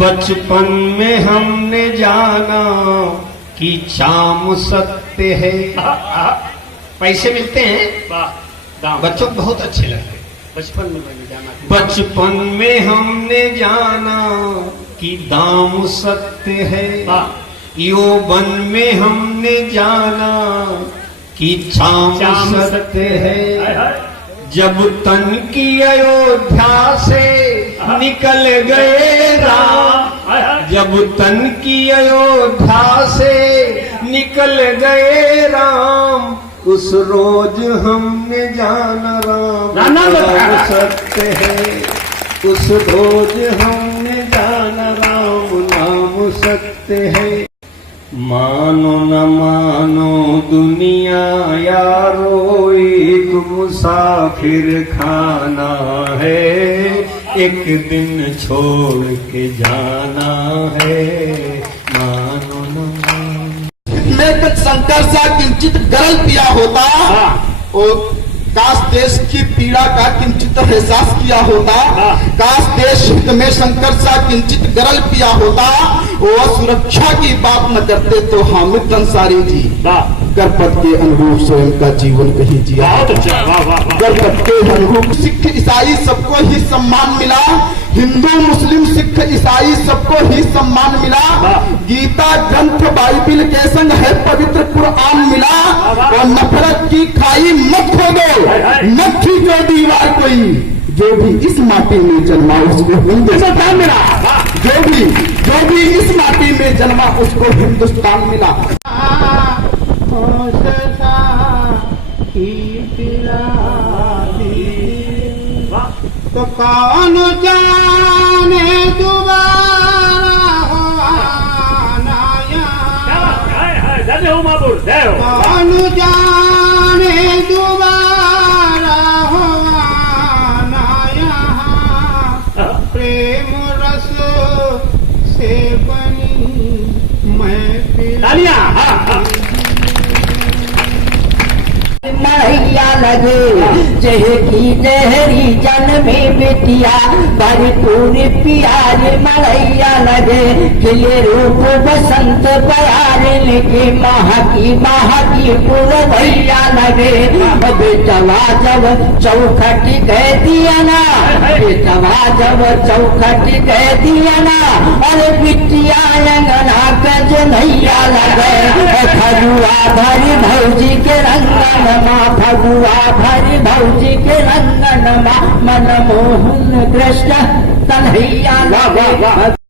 बचपन में हमने जाना कि चाम सत्य है। पैसे मिलते हैं, बच्चों को बहुत अच्छे लगते हैं। बचपन में मैंने जाना, बचपन में हमने जाना कि दाम सत्य है। यौवन में हमने जाना कि चाम सत्य है। जब तन की अयोध्या से निकल गए राम, जब तन की अयोध्या से निकल गए राम, उस रोज हमने जाना राम नाम सत्य है। उस रोज हमने जाना राम नाम सत्य है। मानो न मानो दुनिया यारो, एक मुसाफिर खाना है, एक दिन छोड़ के जाना है। मानो न मानो। मैं शंकर सा किंचित गरल पिया होता और काश देश की पीड़ा का किंचित एहसास किया होता। काश देश हित में शंकर सा किंचित गरल पिया होता। और सुरक्षा की बात न करते तो हामिद अंसारी जी गणपत के अनुरूप स्वयं का जीवन कहीं जिया। गणपत के अनुरूप सिख ईसाई सबको ही सम्मान मिला। हिंदू मुस्लिम सिख ईसाई सबको ही सम्मान मिला। गीता ग्रंथ बाइबिल के संग है पवित्र कुरान मिला। और नफरत की खाई मत खोदो, मत खींचो दीवार कोई। जो भी इस माटी में जन्मा उसको हिंदुस्तान मिला। जो भी इस माटी में जन्मा उसको हिंदुस्तान मिला। तो कौन जाने दोबारा हो आना यहाँ। कौन जाने दोबारा हो आना यहाँ। प्रेम रस से बनी महफिल। मरैया लगे जह की जहरी जन में बिटिया, भरपूर प्यार मरैया लगे। खिले रूप बसंत प्यार लिखे, महाकी पुरवैया लगे। बेटवा जब चौखट कह दिया ना, बेटवा जब चौखट कह दिया ना, अरे बिटिया अंगना के जनैया लगे। फगुआ भरी भौजी के रंगन माँ, फगुआ भरी भौजी के रंगन माँ, मनमोहन कृष्ण कन्हैया लगे।